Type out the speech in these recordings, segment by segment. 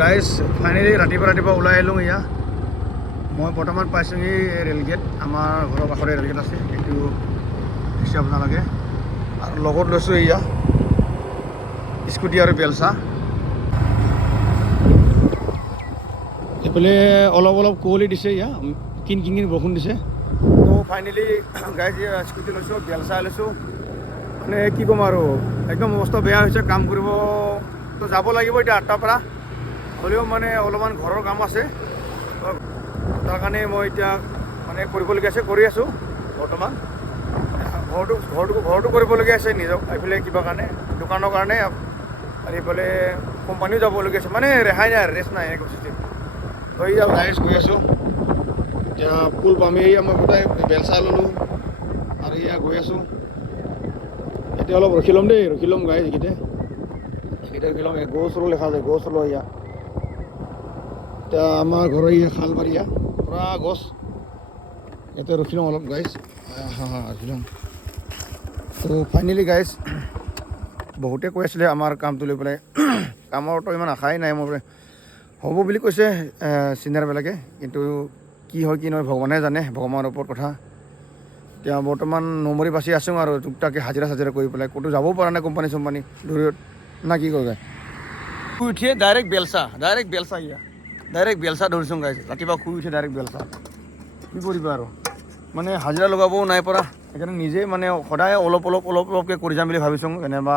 guys finally ৰাতিপুৱা ওলাই আহিলোঁ এয়া মই বৰ্তমান পাইছোঁহি ৰেলগেট আমাৰ ঘৰৰ কাষৰে ৰেলগেট আছে এইটো দেখি আপোনালোকে আৰু লগত লৈছোঁ এয়া স্কুটি আৰু বেলচা এইফালে অলপ কুঁৱলী দিছে এয়া কিন বৰষুণ দিছে তো ফাইনেলি গাইজ স্কুটি লৈছোঁ বেলচা লৈছোঁ মানে কি ক'ম আৰু একদম অৱস্থা বেয়া হৈছে কাম কৰিব তো যাব লাগিব এতিয়া 8টাৰ পৰা হ'লেও মানে অলপমান ঘৰৰ কাম আছে তাৰ কাৰণে মই এতিয়া মানে কৰিবলগীয়া আছে কৰি আছোঁ বৰ্তমান ঘৰটো কৰিবলগীয়া আছে নিজক এইফালে কিবা কাৰণে দোকানৰ কাৰণে আৰু এইফালে কোম্পানীও যাবলগীয়া আছে মানে ৰেহাই নাই ৰেষ্ট নাই এনেকুৱা চিষ্টেম তো এয়া গাইজ গৈ আছোঁ এতিয়া পুল পামেই এয়া মই গোটাই বেলচা ল'লোঁ আৰু এয়া গৈ আছোঁ এতিয়া অলপ ৰখি ল'ম দেই ৰখি ল'ম গাইজ এইকেইটা ৰখি ল'ম গৌচলো লেখা যায় গৌচলো এয়া এতিয়া আমাৰ ঘৰৰ এয়া খালবাৰীয়া পুৰা গছ এতিয়া ৰখি ল'ম অলপ গাইজ ৰখি ল'ম তো ফাইনেলি গাইজ বহুতে কৈ আছিলে আমাৰ কামটো লৈ পেলাই কামৰতো ইমান আশাই নাই মোৰ হ'ব বুলি কৈছে চিনিয়ৰবিলাকে কিন্তু কি হয় কি নহয় ভগৱানে জানে ভগৱানৰ ওপৰত কথা এতিয়া বৰ্তমান নমৰি বাচি আছোঁ আৰু টুকটাকে হাজিৰা কৰি পেলাই ক'তো যাবও পৰা নাই কোম্পানী দূৰত না কি কয় শুই উঠিয়ে ডাইৰেক্ট বেলচা ইয়া ডাইৰেক্ট বেলচা ধৰিছোঁ গাইজ ৰাতিপুৱা শুই উঠি ডাইৰেক্ট বেলচা কি কৰিবা আৰু মানে হাজিৰা লগাবও নাই পৰা সেইকাৰণে নিজে মানে সদায় অলপকৈ কৰি যাম বুলি ভাবিছোঁ যেনিবা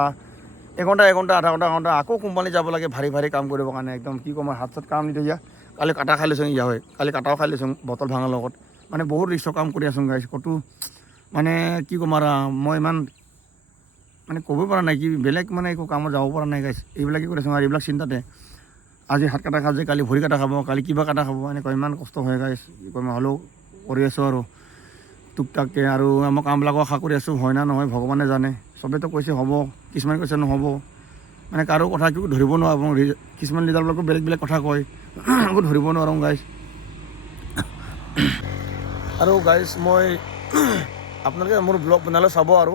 এঘণ্টা আধা ঘণ্টা আকৌ কোম্পানী যাব লাগে ভাৰী কাম কৰিবৰ কাৰণে একদম কি ক'ম হাত চাত কাম নিদিয়া কালি কাটা খাই লৈছোঁ ইয়া হয় কালি কাটাও খাই লৈছোঁ বটল ভাঙাৰ লগত মানে বহুত ৰিক্সৰ কাম কৰি আছোঁ গাইজ ক'তো মানে কি ক'ম আৰু মই ইমান মানে ক'ব পৰা নাই কি বেলেগ মানে একো কামত যাব পৰা নাই গাইজ এইবিলাকে কৰি আছোঁ আৰু এইবিলাক চিন্তাতে আজি হাত কাটা খাব কালি ভৰি কাটা খাব কালি কিবা কাটা খাব এনেকুৱা ইমান কষ্ট হয় গাইজ কি ক'ম হ'লেও কৰি আছোঁ আৰু টুকটাককৈ আৰু মই কামবিলাকো আশা কৰি আছোঁ হয় না নহয় ভগৱানে জানে চবেতো কৈছে হ'ব কিছুমানে কৈছে নহ'ব মানে কাৰো কথা একো ধৰিব নোৱাৰোঁ কিছুমান লিডাৰবিলাকো বেলেগ কথা কয় একো ধৰিব নোৱাৰোঁ গাইজ আৰু গাইজ মই আপোনালোকে মোৰ ব্লগ বনালে চাব আৰু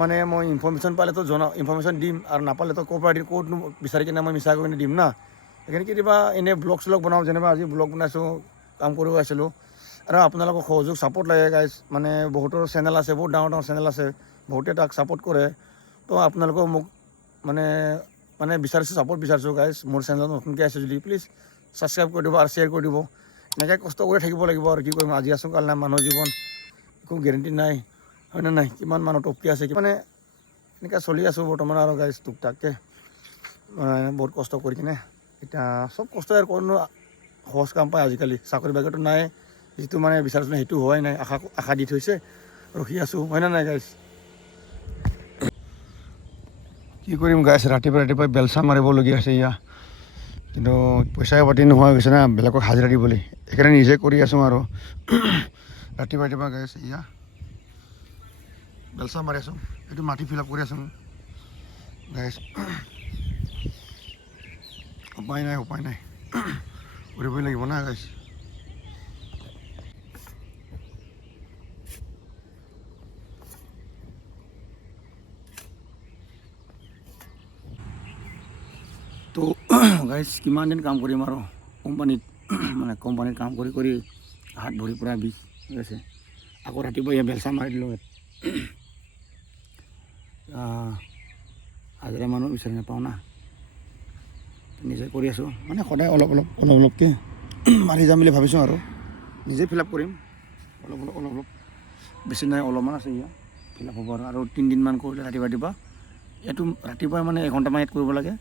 মানে মই ইনফৰ্মেশ্যন পালেতো ইনফৰ্মেশ্যন দিম আৰু নাপালেতো ক'তনো বিচাৰি কিনে মই মিছা কৰি দিম না সেইকাৰণে কেতিয়াবা এনেই ব্লগ বনাওঁ যেনিবা আজি ব্লগ বনাইছোঁ কাম কৰিব আছিলোঁ আৰু আপোনালোকক সহযোগ ছাপোৰ্ট লাগে গাইজ মানে বহুতৰ চেনেল আছে বহুত ডাঙৰ চেনেল আছে বহুতে তাক ছাপোৰ্ট কৰে তো আপোনালোকেও মোক মানে বিচাৰিছোঁ ছাপোৰ্ট বিচাৰিছোঁ গাইজ মোৰ চেনেলত নতুনকৈ আছে যদি প্লিজ ছাবস্ক্ৰাইব কৰি দিব আৰু শ্বেয়াৰ কৰি দিব এনেকৈ কষ্ট কৰি থাকিব লাগিব আৰু কি কৰিম আজি আছোঁ কাল নাই মানুহৰ জীৱন একো গেৰেণ্টি নাই হয়নে নাই কিমান মানুহ টপকি আছে মানে এনেকৈ চলি আছোঁ বৰ্তমান আৰু গাইজ টুকটাককৈ বহুত কষ্ট কৰি কিনে এতিয়া চব কষ্ট আৰু কোনো সহজ কাম পায় আজিকালি চাকৰি বাকৰিটো নাই যিটো মানে বিচাৰিছোঁ সেইটো হোৱাই নাই আশা দি থৈছে ৰখি আছোঁ হয়নে নাই গাইজ কি কৰিম গাইজ ৰাতিপুৱা বেলচা মাৰিবলগীয়া আছে ইয়া কিন্তু পইচা পাতি নোহোৱা গৈছে না বেলেগক হাজিৰা দিবলৈ সেইকাৰণে নিজে কৰি আছোঁ আৰু ৰাতিপুৱা গাইজ ইয়া বেলচা মাৰি আছোঁ এইটো মাটি ফিল আপ কৰি আছোঁ গাইজ উপায় নাই কৰিবই লাগিব না গাইজ তো গাইজ কিমান দিন কাম কৰিম আৰু কোম্পানীত কাম কৰি হাত ভৰি পূৰা বিষ হৈ আছে আকৌ ৰাতিপুৱা ইয়াত বেলচা মাৰি দিলোঁ হাজিৰা মানুহ বিচাৰি নাপাওঁ না নিজে কৰি আছোঁ মানে সদায় অলপকৈ মাৰি যাম বুলি ভাবিছোঁ আৰু নিজে ফিল আপ কৰিম অলপ বেছি নাই অলপমান আছে ইয়াত ফিল আপ হ'ব আৰু 3 দিনমান কৰিলে ৰাতিপুৱা এইটো ৰাতিপুৱা মানে এঘণ্টামান ইয়াত কৰিব লাগে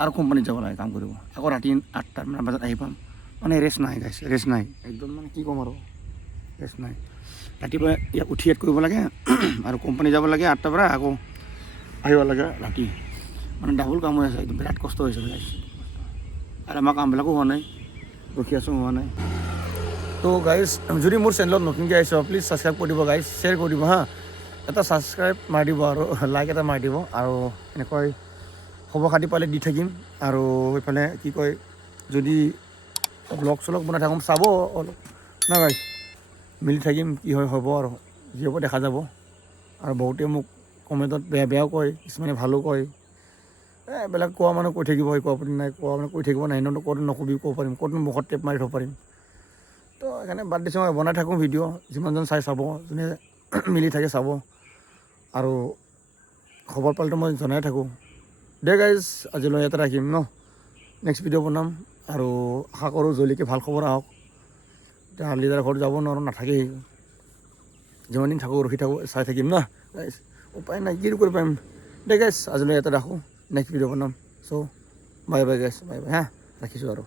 আৰু কোম্পানীত যাব লাগে কাম কৰিব আকৌ ৰাতি 8টামান বজাত আহি পাম মানে ৰেষ্ট নাই গাইছ ৰেষ্ট নাই একদম মানে কি ক'ম আৰু ৰেষ্ট নাই ৰাতিপুৱা ইয়াত উঠি ইয়াত কৰিব লাগে আৰু কোম্পানী যাব লাগে 8টাৰ পৰা আকৌ আহিব লাগে ৰাতি মানে ডাবল কাম হৈ আছে একদম বিৰাট কষ্ট হৈছে গাইছ আৰু আমাৰ কামবিলাকো হোৱা নাই ৰখি আছোঁ হোৱা নাই তো গাইজ যদি মোৰ চেনেলত নতুনকৈ আহিছে প্লিজ ছাবস্ক্ৰাইব কৰি দিব গাইজ শ্বেয়াৰ কৰি দিব হা এটা ছাবস্ক্ৰাইব মাৰি দিব আৰু লাইক এটা মাৰি দিব আৰু এনেকৈ খবৰ খাতি পালে দি থাকিম আৰু এইফালে কি কয় যদি ব্লগ চলগ বনাই থাকোঁ চাব অলপ না গাইজ মিলি থাকিম কি হয় হ'ব আৰু যি হ'ব দেখা যাব আৰু বহুতে মোক কমেণ্টত বেয়াও কয় কিছুমানে ভালো কয় এইবিলাক কোৱা মানুহ কৈ থাকিব কোৱা পাতি নাই কোৱা মানে কৈ থাকিব নাই ক'ত নকবি ক'ব পাৰিম ক'তনো মুখত টেপ মাৰি থ'ব পাৰিম তো সেইকাৰণে বাদ দিছোঁ মই বনাই থাকোঁ ভিডিঅ' যিমানজন চাই চাব যোনে মিলি থাকে চাব আৰু খবৰ পালেতো মই জনাই থাকোঁ দে গাইজ আজিলৈ ইয়াতে ৰাখিম ন নেক্সট ভিডিঅ' বনাম আৰু আশা কৰোঁ জল্দিকৈ ভাল খবৰ আহক এতিয়া লিডাৰ ঘৰত যাব নোৱাৰোঁ নাথাকেই যিমান দিন থাকোঁ ৰখি থাকোঁ চাই থাকিম না গাইজ উপায় নাই কি কৰিব পাৰিম দে গাইজ আজিলৈ ইয়াতে ৰাখোঁ নেক্সট ভিডিঅ' বনাম চ' bye bye guys bye bye হা ৰাখিছোঁ আৰু